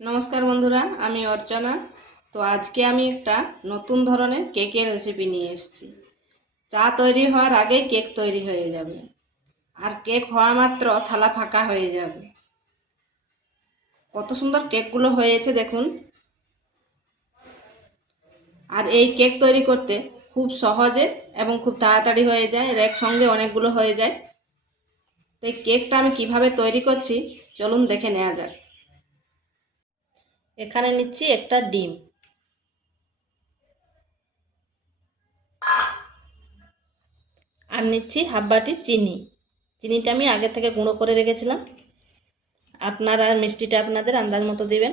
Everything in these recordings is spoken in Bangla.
নমস্কার বন্ধুরা, আমি অর্চনা। তো আজকে আমি একটা নতুন ধরনের কেকের রেসিপি নিয়ে এসেছি। চা তৈরি হওয়ার আগেই কেক তৈরি হয়ে যাবে, আর কেক হওয়া মাত্র থালা ফাঁকা হয়ে যাবে। কত সুন্দর কেকগুলো হয়েছে দেখুন। আর এই কেক তৈরি করতে খুব সহজে এবং খুব তাড়াতাড়ি হয়ে যায়, আর একসঙ্গে অনেকগুলো হয়ে যায়। তো এই কেকটা আমি কিভাবে তৈরি করছি চলুন দেখে নেওয়া যাক। এখানে নিচ্ছি একটা ডিম, আর নিচ্ছি হাফ বাটি চিনি। চিনিটা আমি আগে থেকে গুঁড়ো করে রেখেছিলাম। আপনারা মিষ্টিটা আপনাদের আন্দাজ মতো দিবেন।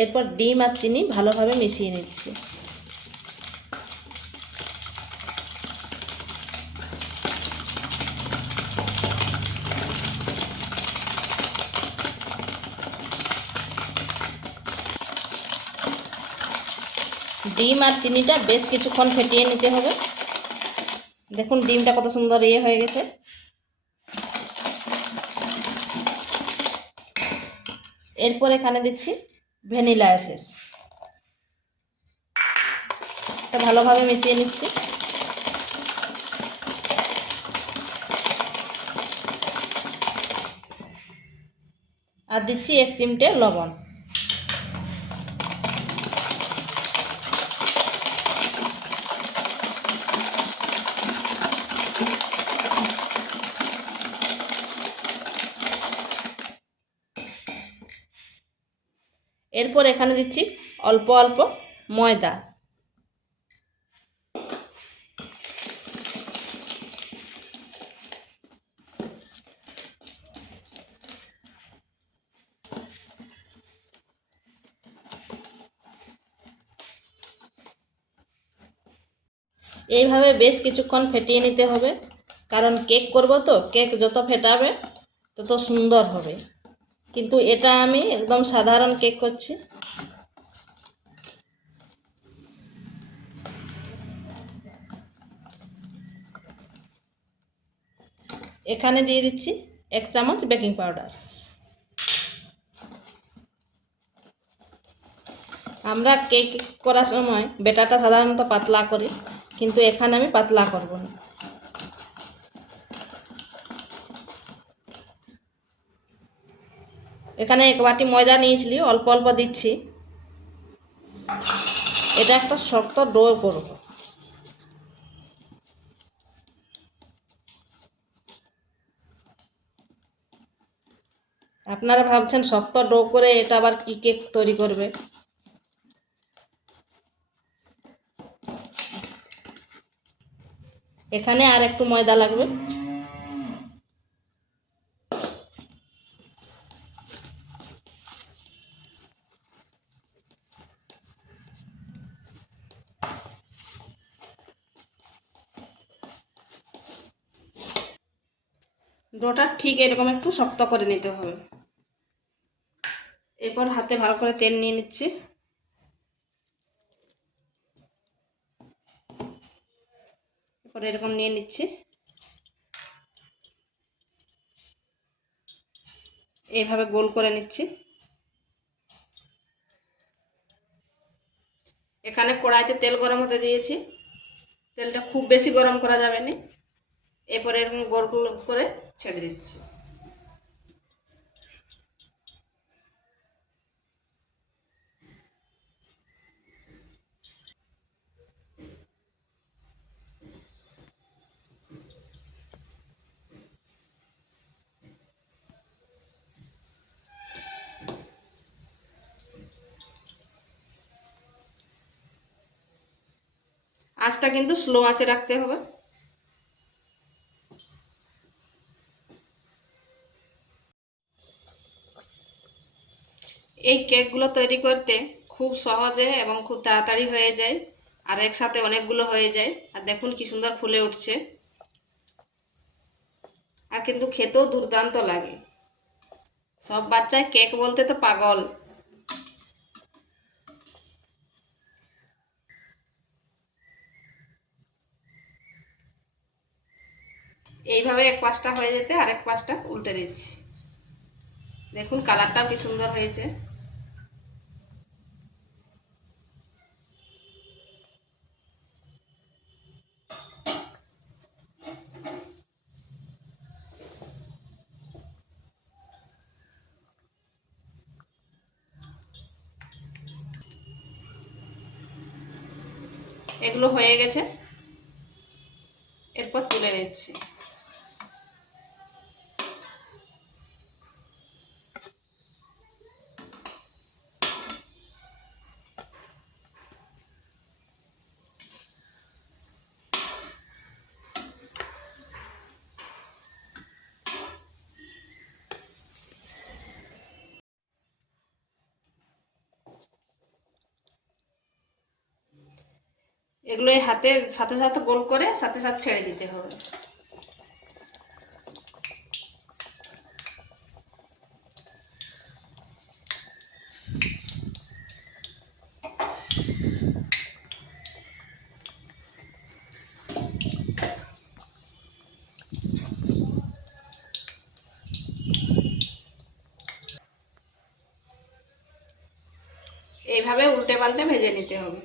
এরপর ডিম আর চিনি ভালোভাবে মিশিয়ে নিচ্ছি। ডিম আর চিনিটা বেশ কিছুক্ষণ ফেটিয়ে নিতে হবে। দেখুন ডিমটা কত সুন্দর হয়ে গেছে। এরপর এখানে দিচ্ছি ভ্যানিলা এসেন্স। এটা ভালোভাবে মিশিয়ে নিচ্ছি। আর দিচ্ছি 1 চিমটে লবণ। এরপর এখানে দিচ্ছি অল্প অল্প ময়দা। এইভাবে বেশ কিছুক্ষণ ফেটিয়ে নিতে হবে, কারণ কেক করব তো, কেক যত ফেটাবে তত সুন্দর হবে। কিন্তু এটা আমি একদম সাধারণ কেক করছি। এখানে দিয়ে দিচ্ছি 1 চামচ বেকিং পাউডার। আমরা কেক করার সময় ব্যাটারটা সাধারণত পাতলা করি, কিন্তু এখানে আমি পাতলা করব না। এখানে 1 বাটি ময়দা নিয়েছিলি, অল্প অল্প দিচ্ছি। এটা একটা শক্ত ডো করব। আপনারা ভাবছেন শক্ত ডো করে এটা আবার কি কেক তৈরি করবে। এখানে আর একটু ময়দা লাগবে। ডোটা ঠিক এরকম একটু শক্ত করে নিতে হবে। এরপর হাতে ভালো করে তেল নিয়ে নিচ্ছি। এরপর এরকম নিয়ে নিচ্ছি। এইভাবে গোল করে নিচ্ছি। এখানে কড়াইতে তেল গরম হতে দিয়েছি। তেলটা খুব বেশি গরম করা যাবে না। এরপর এরকম গোল গোল করে ছেড়ে দিচ্ছি। আঁচটা কিন্তু স্লো আঁচে রাখতে হবে। এই কেকগুলো তৈরি করতে খুব সহজে এবং খুব তাড়াতাড়ি হয়ে যায়, আর একসাথে অনেকগুলো হয়ে যায়। আর দেখুন কি সুন্দর ফুলে উঠছে, আর কিন্তু খেতেও দুর্দান্ত লাগে। সব বাচ্চাই কেক বলতে তো পাগল। এইভাবে এক পাশটা হয়ে যেতে আরেক পাশটা উল্টে দিচ্ছি। দেখুন কালারটাও কি সুন্দর হয়েছে। এগুলো হয়ে গেছে, এরপর তুলে নিচ্ছি। এগুলো এই হাতের সাথে সাথে গোল করে সাথে সাথে ছেড়ে দিতে হবে। এইভাবে উল্টে পাল্টে ভেজে নিতে হবে।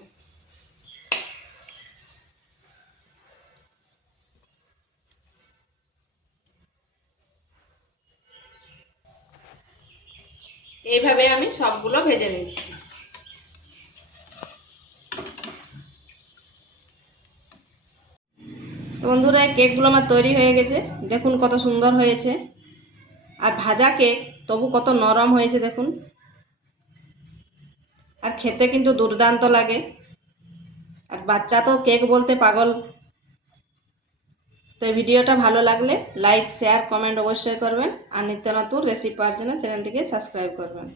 এইভাবে আমি সবগুলো ভেজে নিচ্ছি। তো বন্ধুরা কেকগুলো আমার তৈরি হয়ে গেছে, দেখুন কত সুন্দর হয়েছে। আর ভাজা কেক তবু কত নরম হয়েছে দেখুন। আর খেতে কিন্তু দুর্দান্ত লাগে। আর বাচ্চা তো কেক বলতে পাগল। তো এই ভিডিওটা ভালো লাগলে লাইক শেয়ার কমেন্ট অবশ্যই করবেন। আর নিত্য নতুন রেসিপি পাওয়ার জন্য চ্যানেলটিকে সাবস্ক্রাইব করবেন।